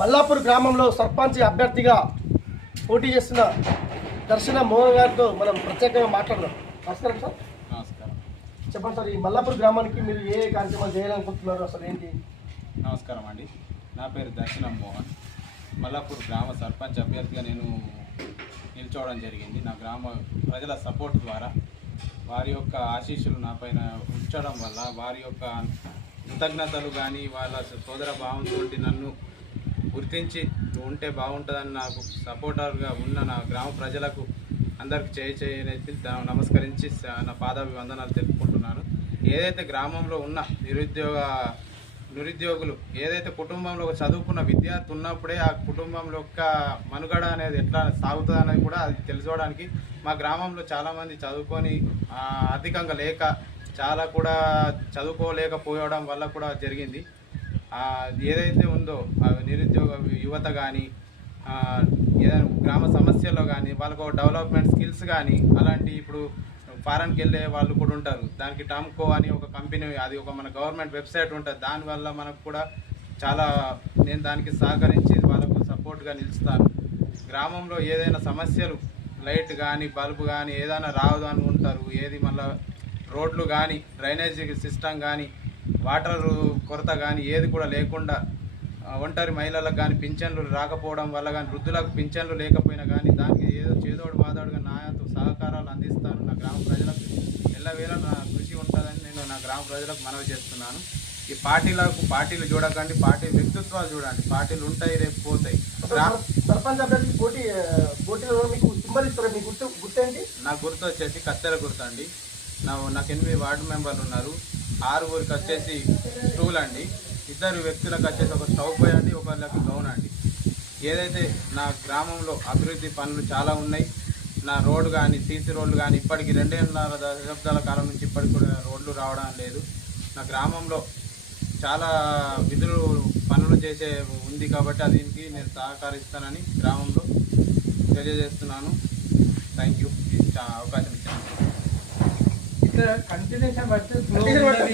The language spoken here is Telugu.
మల్లాపూర్ గ్రామంలో సర్పంచ్ అభ్యర్థిగా పోటీ చేస్తున్న దర్శన మోహన్ గారితో మనం ప్రత్యేకంగా మాట్లాడదాం. నమస్కారం సార్. నమస్కారం. చెప్పండి సార్ ఈ మల్లాపూర్ గ్రామానికి మీరు ఏ కార్యక్రమాలు చేయాలనుకుంటున్నారు అసలు ఏంటి? నమస్కారం అండి. నా పేరు దర్శనం మోహన్. మల్లాపూర్ గ్రామ సర్పంచ్ అభ్యర్థిగా నేను నిల్చోవడం జరిగింది. నా గ్రామ ప్రజల సపోర్ట్ ద్వారా వారి యొక్క ఆశీస్సులు నా పైన ఉంచడం వల్ల వారి యొక్క కృతజ్ఞతలు కానీ వాళ్ళ సోదర భావంతో నన్ను గుర్తించి ఉంటే బాగుంటుందని నాకు సపోర్టర్గా ఉన్న నా గ్రామ ప్రజలకు అందరికి చేయి చేయనైతే నమస్కరించి నా పాదాభివందనాలు తెలుపుకుంటున్నాను. ఏదైతే గ్రామంలో ఉన్న నిరుద్యోగ నిరుద్యోగులు ఏదైతే కుటుంబంలో చదువుకున్న విద్యార్థి ఉన్నప్పుడే ఆ కుటుంబంలో యొక్క మనుగడ అనేది ఎట్లా సాగుతుంది అనేది కూడా అది తెలుసుకోవడానికి మా గ్రామంలో చాలామంది చదువుకొని ఆర్థికంగా లేక చాలా కూడా చదువుకోలేకపోవడం వల్ల కూడా జరిగింది. ఏదైతే ఉందో నిరుద్యోగ యువత కానీ ఏదైనా గ్రామ సమస్యల్లో కానీ వాళ్ళకు డెవలప్మెంట్ స్కిల్స్ కానీ అలాంటి ఇప్పుడు ఫారెన్కి వెళ్ళే వాళ్ళు కూడా ఉంటారు. దానికి టామ్కో అని ఒక కంపెనీ అది ఒక మన గవర్నమెంట్ వెబ్సైట్ ఉంటుంది. దానివల్ల మనకు కూడా చాలా నేను దానికి సహకరించి వాళ్ళకు సపోర్ట్గా నిలుస్తాను. గ్రామంలో ఏదైనా సమస్యలు లైట్ కానీ బల్బు కానీ ఏదైనా రావదు అని ఉంటారు. ఏది మళ్ళీ రోడ్లు కానీ డ్రైనేజీ సిస్టమ్ కానీ వాటర్ కొరత కానీ ఏది కూడా లేకుండా ఒంటరి మహిళలకు కానీ పింఛన్లు రాకపోవడం వల్ల కానీ వృద్ధులకు పింఛన్లు లేకపోయినా కానీ దానికి ఏదో చేదోడు బాదోడుగా నాయతో సహకారాలు అందిస్తాను నా గ్రామ ప్రజలకు. ఎల్లవేళ నా కృషి ఉంటుందని నేను నా గ్రామ ప్రజలకు మనవి చేస్తున్నాను. ఈ పార్టీలకు పార్టీలు చూడకండి పార్టీ వ్యక్తిత్వాలు చూడండి. పార్టీలు ఉంటాయి రేపు పోతాయి. సర్పంచ్ పోటీ పోటీలో మీకు సింబల్ ఇస్తారా? మీ గుర్తు నా గుర్తు వచ్చేసి కత్తెర గుర్తు అండి. నా నాకు ఎనిమిది వార్డు మెంబర్లు ఉన్నారు. ఆరుగురికి వచ్చేసి స్టూల్ అండి. ఇద్దరు వ్యక్తులకు వచ్చేసి ఒక స్టవ్ బాయ్ అండి ఒకళ్ళకి గౌన్ అండి. ఏదైతే నా గ్రామంలో అభివృద్ధి పనులు చాలా ఉన్నాయి నా రోడ్డు కానీ సీసీ రోడ్లు కానీ ఇప్పటికి రెండేళ్ళ దశాబ్దాల కాలం నుంచి ఇప్పటికి కూడా రోడ్లు రావడం లేదు. నా గ్రామంలో చాలా విధులు పనులు చేసే ఉంది కాబట్టి అది దీనికి నేను సహకరిస్తానని గ్రామంలో తెలియజేస్తున్నాను. థ్యాంక్ యూ అవకాశం तर कंटिन्युएशन वाटतं